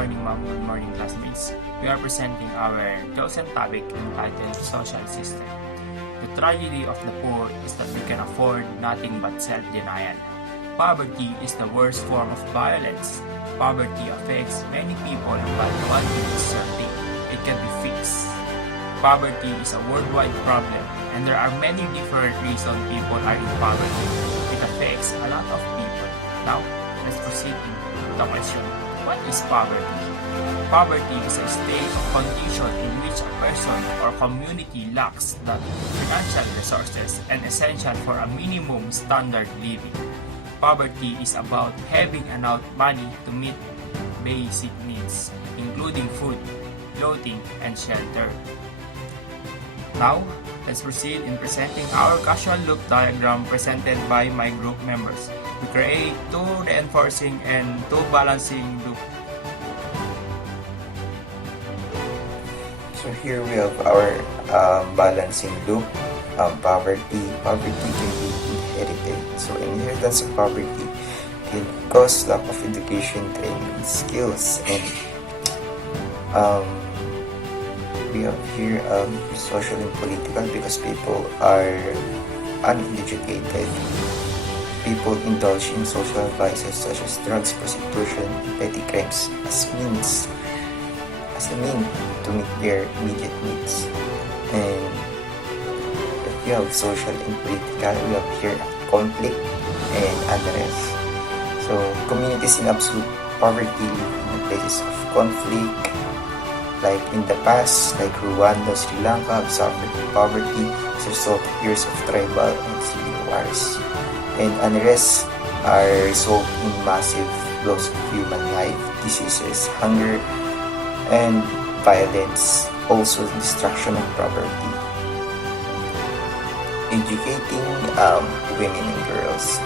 morning, ma'am. Good morning, classmates. We are presenting our chosen topic entitled Social System. The tragedy of the poor is that they can afford nothing but self-denial. Poverty is the worst form of violence. Poverty affects many people, but one thing is certain, it can be fixed. Poverty is a worldwide problem, and there are many different reasons people are in poverty. It affects a lot of people. Now, let's proceed to the question. What is poverty? Poverty is a state of condition in which a person or community lacks the financial resources and essential for a minimum standard living. Poverty is about having enough money to meet basic needs, including food, clothing, and shelter. Now, let's proceed in presenting our casual loop diagram presented by my group members. We create two reinforcing and two balancing loop. So here we have our balancing loop. Poverty can be inherited. So inheritance of poverty can cause lack of education, training, skills, and we have here social and political because people are uneducated. People indulge in social vices such as drugs, prostitution, and petty crimes as a mean to meet their immediate needs. And if you have social and political, we have here conflict and unrest. So communities in absolute poverty live in places of conflict, like in the past, like Rwanda, Sri Lanka, have suffered poverty as a result of years of tribal and civil wars. And unrest are result in massive loss of human life, diseases, hunger, and violence, also destruction of property. Educating women and girls.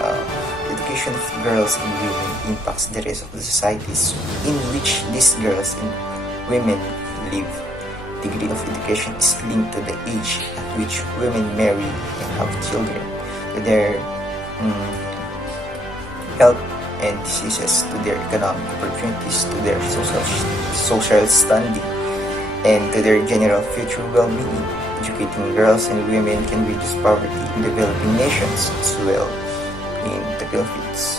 Education of girls and women impacts the rest of the societies in which these girls and women live. Degree of education is linked to the age at which women marry and have children, to their health and diseases, to their economic opportunities, to their social standing, and to their general future well-being. Educating girls and women can reduce poverty in developing nations as well in the Philippines.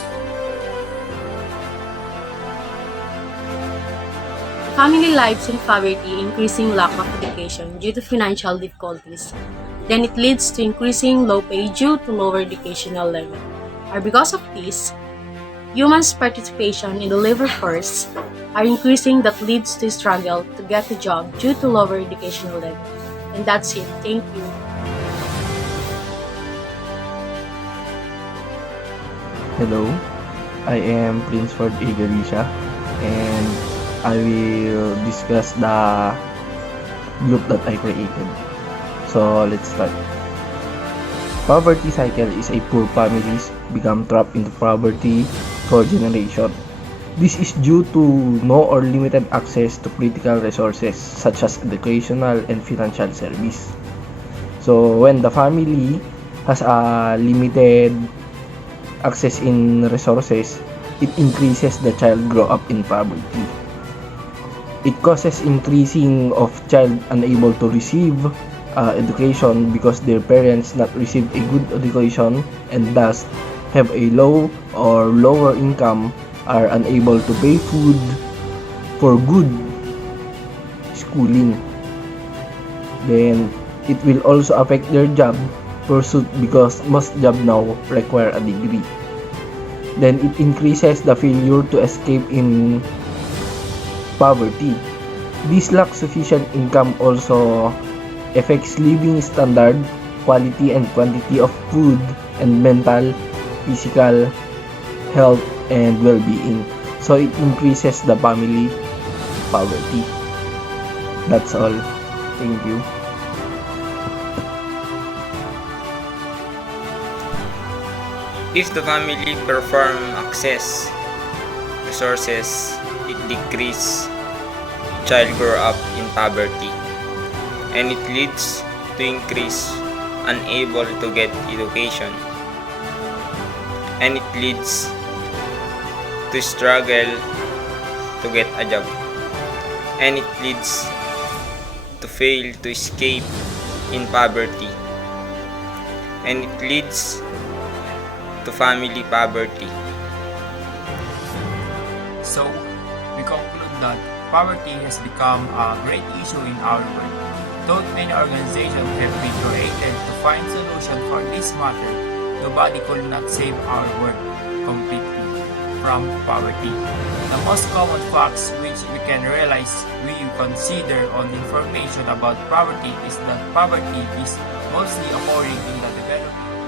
Family lives in poverty, increasing lack of education due to financial difficulties. Then it leads to increasing low pay due to lower educational level. Or because of this, humans' participation in the labor force are increasing that leads to struggle to get a job due to lower educational level. And that's it. Thank you. Hello, I am Prince Ford A. Galicia, and I will discuss the group that I created. So let's start. Poverty cycle is a poor families become trapped into poverty for generation. This is due to no or limited access to critical resources such as educational and financial service. So when the family has a limited access in resources, it increases the child grow up in poverty. It causes increasing of child unable to receive education because their parents not receive a good education and thus have a low or lower income, are unable to pay food for good schooling. Then it will also affect their job pursuit because most job now require a degree. Then it increases the failure to escape in poverty. This lack sufficient income also affects living standard, quality and quantity of food, and mental, physical health and well-being. So it increases the family poverty. That's all. Thank you. If the family perform access resources, it decrease child grow up in poverty, and it leads to increase unable to get education, and it leads to struggle to get a job. and it leads to fail to escape in poverty, and it leads to family poverty. So, we conclude that poverty has become a great issue in our world. Though many organizations have been created to find solutions for this matter, nobody could not save our world completely from poverty. The most common facts which we can realize we consider on information about poverty is that poverty is mostly occurring in the developing